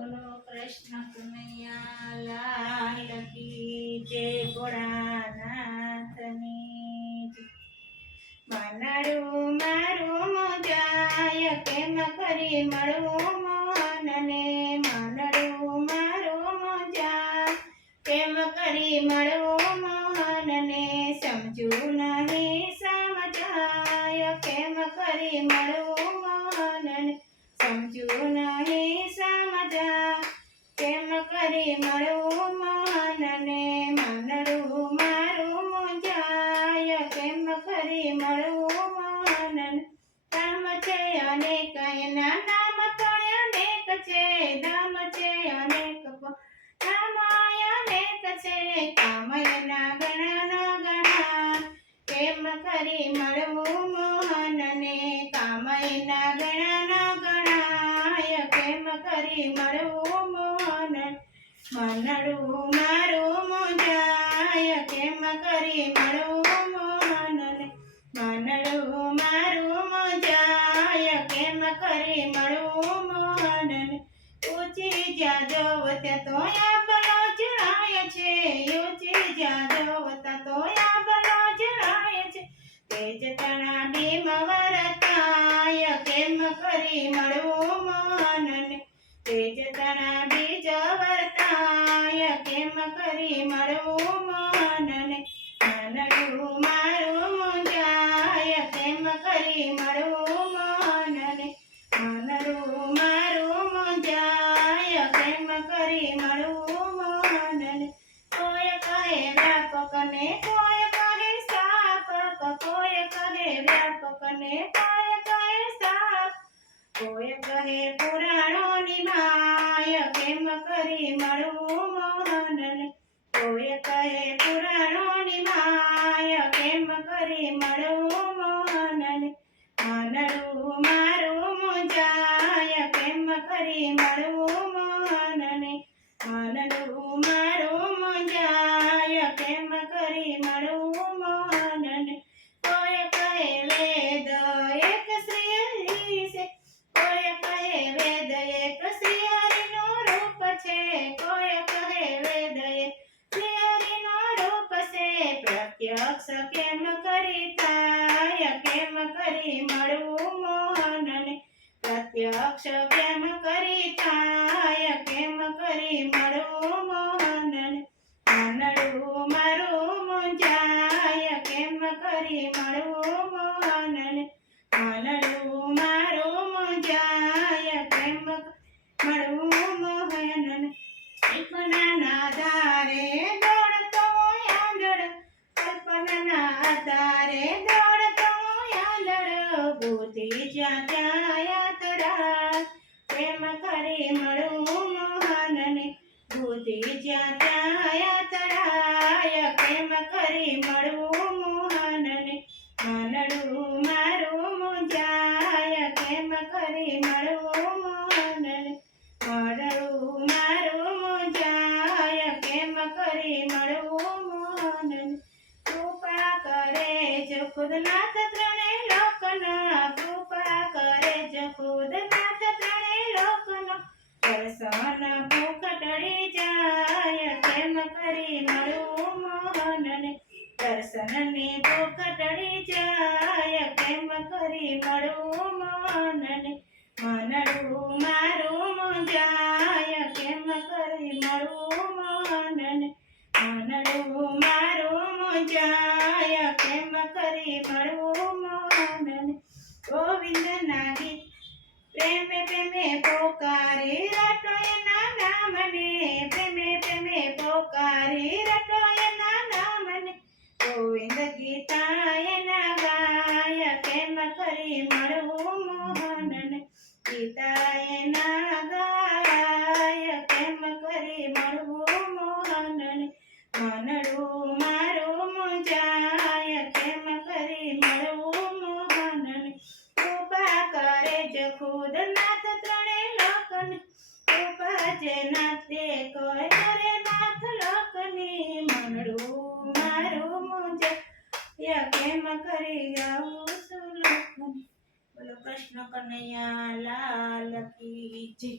बोलो कृष्ण कन्हैया लाल की जय भोळानाथनी मानड़ू मारू मोजाय केम करी मळू मोहनने मानड़ू मारू मोजा केम करी मळू मोहनने समजू नहीं समजाय केम करी मळू मोहनने समजू नहीं समजा केम करी मळू मोहनने मानड़ू मारू मोजाय केम करी मळू मोहनने धाम छे अनेक एना नाम पण अनेक छे धाम छे अनेक धाम अनेक छे काम एना घणा न घणा केम करी मळू मोहनने काम एना घणा न घणा केम करी मळू मोहन मानड़ू मारू मोजाय केम करी मळू मोहनने मानड़ू मारू मोजाय केम करी मळू मोहनने ऊंची ज्યાં જોવતા તો આંબળો જણાય છે ऊंची જ્યાં જોવતા તો આંબળો જણાય છે તેજ તણા ભીમ વરતાય કેમ કરી મળવું મોહનને તેજ તણા બીજ વર્તાય કેમ કરી મળવું મોહનને માનડું મારું મુંજાય કેમ કરી મળવું મોહનને માનડું મારું મુંજાય કેમ કરી મળવું મોહનને કોઈ કહે વ્યાપકને કોઈ કહે સ્થાપક કોઈ કહે વ્યાપકને કોઈ કહે સ્થાપક કોઈ કહે પુરાણો નિભાય કેમ કરી મળવું મોહનને કોઈ કહે પુરાણો નિભાય કેમ કરી મળવું મોહનને માનડું મારું મુંજાય કેમ કરી મળવું મોહનને માનડું મારું મુંજાય કેમ કરી મળવું મોહનને કોઈ કહે વેદ એક શ્રી હરિ છે કોઈ કહે વેદ એક શ્રી હરિનું રૂપ છે કોઈ કહે વેદ એક શ્રી હરિનું રૂપ છે પ્રત્યક્ષ કેમ કરી થાય કેમ કરી મળવું મોહનને પ્રત્યક્ષ કેમ કરી થાય કેમ કરી મળવું મોહનને માનડું મારું મુંજાય કેમ કરી મળવું મોહનને માનડું મારું મુંજાય કેમ મળવું મોહનને કલ્પનાના ધારે દોડતો આંધળ કલ્પનાના આધારે દોડતો આંધળ બુદ્ધિ જ્યાં ત્યાં યાત્રા કેમ કરી મળવું મોહનને બુદ્ધિ જ્યાં ત્યાં યાત્રાય કેમ કરી મળવું મોહનને માનડું મારું મુંજાય કેમ કરી મળવું મોહનને માનડું મારું મુંજાય કેમ કરી મળવું મોહનને કૃપા કરે જ ખુદનાથ ત્રણે લોકના કૃપા કરે જ ખુદનાથ ત્રણે લોકનો દર્શન ભૂખ ટળી જાય કેમ કરી મળવું મોહનને દર્શનની ભૂખ ટળી જાય કેમ કરી મળવું મોહનને માનડું મારું મુંજાય કેમ કરી મળવું મોહનને માનડું મારું મુંજાય કેમ કરી મળવું મોહનને ગોવિંદના ગીત પ્રેમે પ્રેમે પોકારી રટો એના નામને પ્રેમે પ્રેમે પોકારી રટો એના નામને ગોવિંદ ગીતા એના ગાય કેમ કરી મળવું મોહનને ગીતા એના ગાય કેમ કરી મળવું મોહનને માનડું મારું મુંજાય કેમ કરી મળવું મોહનને કૃપા કરે જ ખુદનાથ ત્રણે લોકને કૃપા જે નાથે કોઈ કરે નાથ લોકની માનડું મારું મુંજાય કેમ કરી ગાવું સુલોકને બોલો કૃષ્ણ કનૈયા લાલ કી જય।